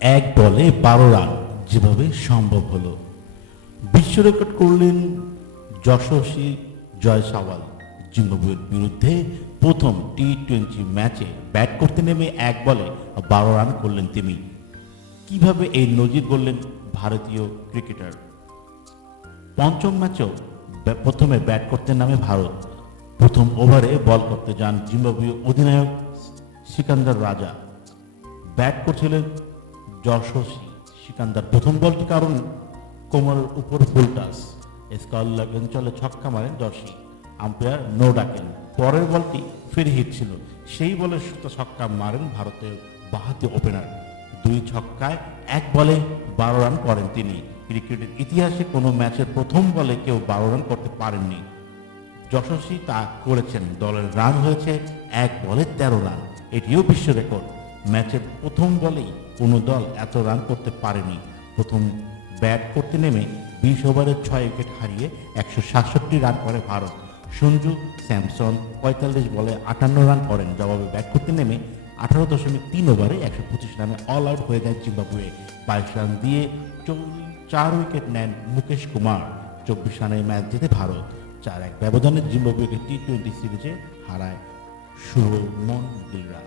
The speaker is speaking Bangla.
এক বলে বারো রান যেভাবে সম্ভব হলো। বিশ্ব রেকর্ড করলেন যশস্বী জয় সাওয়াল জিম্বাবুয়ের বিরুদ্ধে প্রথম টি টোয়েন্টি ম্যাচে ব্যাট করতে নেমে এক বলে বারো রান করলেন তিনি। কীভাবে এই নজির করলেন ভারতীয় ক্রিকেটার? পঞ্চম ম্যাচেও প্রথমে ব্যাট করতে নামে ভারত। প্রথম ওভারে বল করতে যান জিম্বাবুয়ে অধিনায়ক সিকান্দার রাজা। ব্যাট করছিলেন যশস্বী সিকান্দার প্রথম বলটি কারণ কোমরের উপর ফুল স্কল চলে ছক্কা মারেন দর্শী আম্পায়ার নো ডাকেন। পরের বলটি ফ্রি হিট ছিল। সেই বলে ছক্কা মারেন ভারতের বাহাতি ওপেনার দুই ছক্কায় এক বলে বারো রান করেন তিনি। ক্রিকেটের ইতিহাসে কোনো ম্যাচের প্রথম বলে কেউ বারো রান করতে পারেননি। যশস্বী তা করেছেন। দলের রান হয়েছে এক বলে তেরো রান এটিও বিশ্ব রেকর্ড ম্যাচের প্রথম বলেই কোনো দল এত রান করতে পারেনি। প্রথম ব্যাট করতে নেমে বিশ ওভারে ছয় উইকেট হারিয়ে একশো সাতষট্টি রান করে ভারত। সঞ্জু স্যামসন পঁয়তাল্লিশ বলে আটান্ন রান করেন। জবাবে ব্যাট করতে নেমে আঠারো দশমিক তিন ওভারে একশো পঁচিশ রানে অল আউট হয়ে যায় জিম্বাবুয়ে। বাইশ রান দিয়ে চার উইকেট নেন মুকেশ কুমার। চব্বিশ রানের ম্যাচ জিতে ভারত। চার এক ব্যবধানে জিম্বাবুয়েকে টি টোয়েন্টি সিরিজে হারায় শুভমন দিলরা।